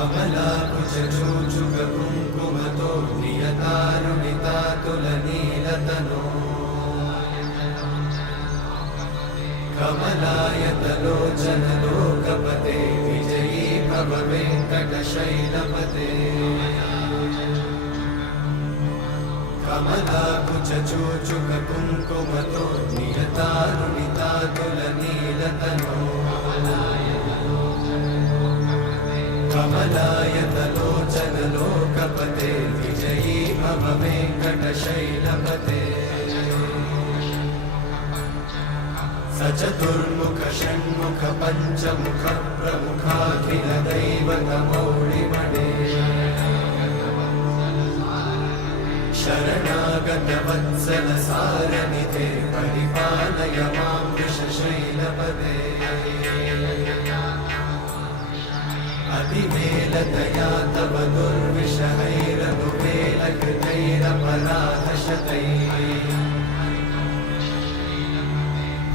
कमलाकुचूचुककुङ्कुमतो नियतारुणितातुलनीलतनो कमलायतलोचनलोकपते विजयी भव वेङ्कटशैलपते कमलाकुचूचुककुङ्कुमतो नियतारुणितातुलनीलतनो कमलायतलोचनलोकपते विजयी भव वेङ्कटशैलपते सचतुर्मुख षण्मुख पञ्चमुख प्रमुखाखिलदैवतमौळिमणे शरणागतवत्सलसारनिधे परिपालय मां वृषशैलपदे अतिवेलतया तव दुर्विषहैरनुवेलकृतैरपराधशतैः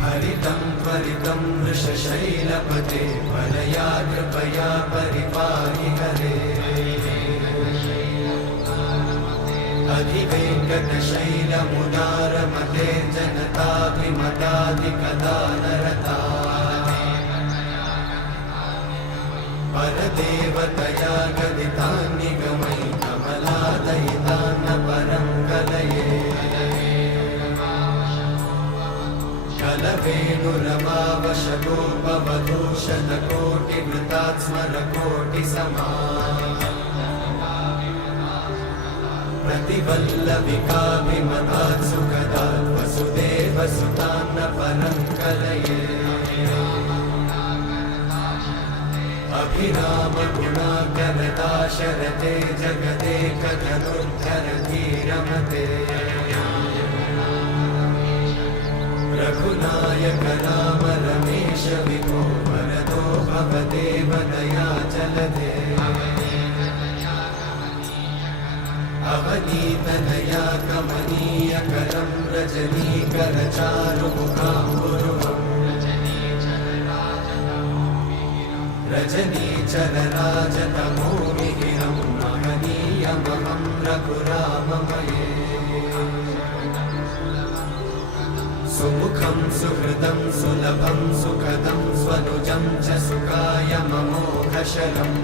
हरितं त्वरितं वृषशैलपते वरया कृपया परिपाहि हरे अधिवेङ्कटशैलमुदारमते जनताभिमताधिकदानरता परदेवतया गदितान्निगमै कमलादयितान्न परं कलये कलवेणुरमावशगोपवधूषणकोटिवृतात् स्मरकोटिसमा प्रतिवल्लविकाभिमतात् सुखदात् वसुदेवसुतान्न परं कलये अभिरामगुणाकरदाशरथे जगदेकधनुर्धरधीरमते रघुनायक राम रमेश विभो वरदो भवदेव दयाचलधे अवनीतनया कमनीयकरं रजनीकरचारुमुखाम्बुरुहम् रजनीचरराजतमोमिहिरं महनीयमहं रघुराममये सुमुखं सुहृदं सुलभं सुखदं स्वनुजं च सुखाय ममोघशरम्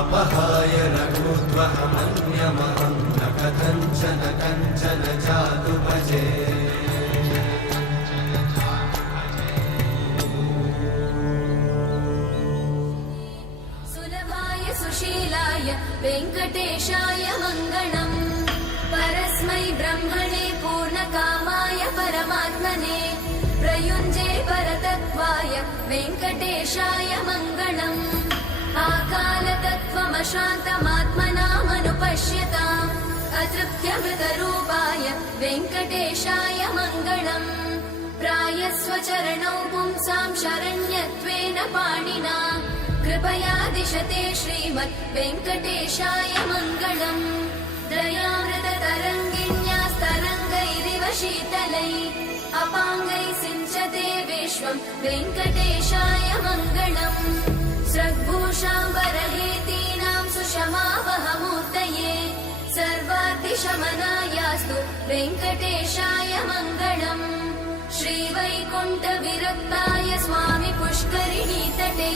अपहाय रघुत्वहमन्यमहं न कथञ्चन जातु भजे सुलभाय सुशीलाय वेङ्कटेशाय मङ्गलम् परस्मै ब्रह्मणे पूर्णकामाय परमात्मने प्रयुञ्जे परतत्त्वाय वेङ्कटेशाय मङ्गलम् आकालतत्त्वमशान्तमात्मनामनुपश्यताम् अतृप्त्यमृतरूपाय वेङ्कटेशाय मङ्गलम् प्रायस्वचरणौ पुंसां शरण्यत्वेन पाणिना कृपया दिशते श्रीमद् वेङ्कटेशाय मङ्गलम् दयामृततरङ्गिण्यास्तरङ्गैरिव शीतलैः अपाङ्गैः सिञ्चते विश्वं वेङ्कटेशाय मङ्गलम् स्रग्भूषाम्बरहेतीनां सुषमावहमूर्तये सर्वाद्दिशमनायास्तु वेङ्कटेशाय मङ्गलम् श्रीवैकुण्ठविरक्ताय स्वामि पुष्करिणीतटे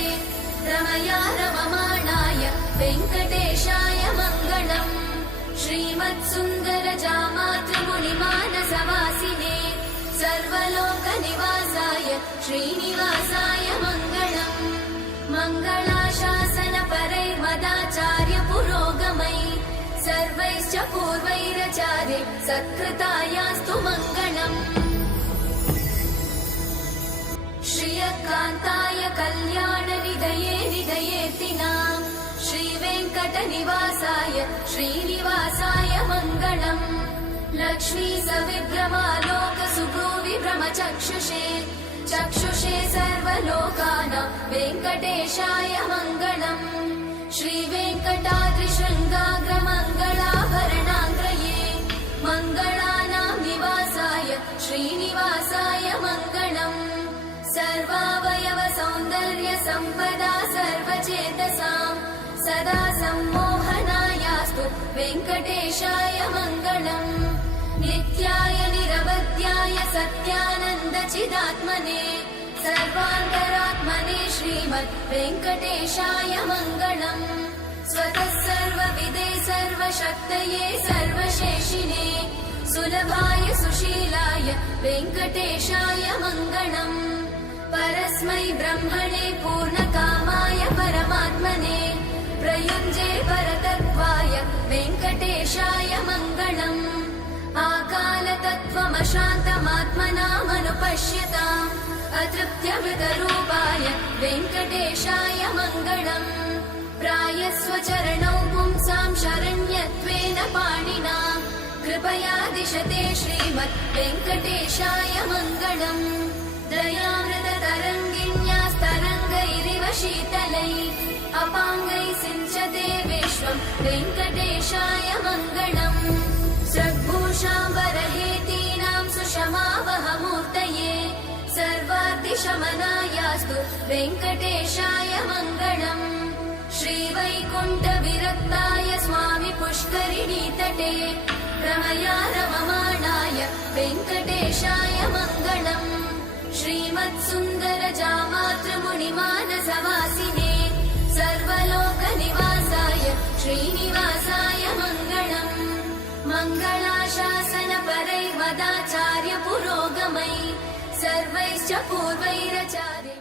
रमया रममाणाय वेङ्कटेशाय मङ्गलम् श्रीमत्सुन्दरजामातृमुनिमानसवासिने सर्वलोकनिवासाय श्रीनिवासाय मङ्गलम् मङ्गलाशासनपरैर्मदाचार्य पुरोगमै सर्वैश्च पूर्वैराचार्यै सत्कृतायास्तु मङ्गलम् श्रियकान्ताय कल्याणनिधये निधयेतिनां श्रीवेङ्कटनिवासाय श्रीनिवासाय मङ्गलम् लक्ष्मी सविभ्रमालोकसुभ्रूविभ्रमचक्षुषे चक्षुषे सर्वलोकानां वेङ्कटेशाय मङ्गलम् श्रीवेङ्कटाद्रिशृङ्गाग्रमङ्गलाभरणाङ्ग्रये मङ्गलानां निवासाय श्रीनिवासाय मङ्गलम् सर्वावयव सौन्दर्य सर्वसम्पदा सर्वचेतसां सदा सम्मोहनायास्तु वेङ्कटेशाय मङ्गलम् नित्याय निरवध्याय सत्यानन्दचिदात्मने सर्वान्तरात्मने श्रीमद् वेङ्कटेशाय मङ्गलम् स्वतः सर्वविदे सर्वशक्तये सर्वशेषिणे सुलभाय सुशीलाय वेङ्कटेशाय मङ्गलम् परस्मै ब्रह्मणे पूर्णकामाय परमात्मने प्रयुञ्जे परतत्त्वाय वेङ्कटेशाय मङ्गलम् आकालतत्त्वमशान्तमात्मनामनुपश्यताम् अतृप्त्यमृतरूपाय वेङ्कटेशाय मङ्गलम् प्रायस्वचरणौ पुंसां शरण्यत्वेन पाणिना कृपया दिशते श्रीमद् वेङ्कटेशाय मङ्गलम् दयामृततरङ्गिण्यास्तरङ्गैरिव शीतलै अपाङ्गैः सिञ्चते विश्वं वेङ्कटेशाय मङ्गलम् सद्भूषाम्बरहेतीनां सुषमावहमूर्तये सर्वाद्दिशमनायास्तु वेङ्कटेशाय मङ्गलम् श्रीवैकुण्ठविरक्ताय स्वामि पुष्करिणीतटे रमया रममाणाय वेङ्कटेशाय मङ्गलम् श्रीमत्सुन्दरजामातृमुनिमानसवासिने सर्वलोकनिवासाय श्रीनिवासाय मङ्गलम् मङ्गलाशासनपरैर्मदाचार्यपुरोगमैः सर्वैश्च पूर्वैरचार्य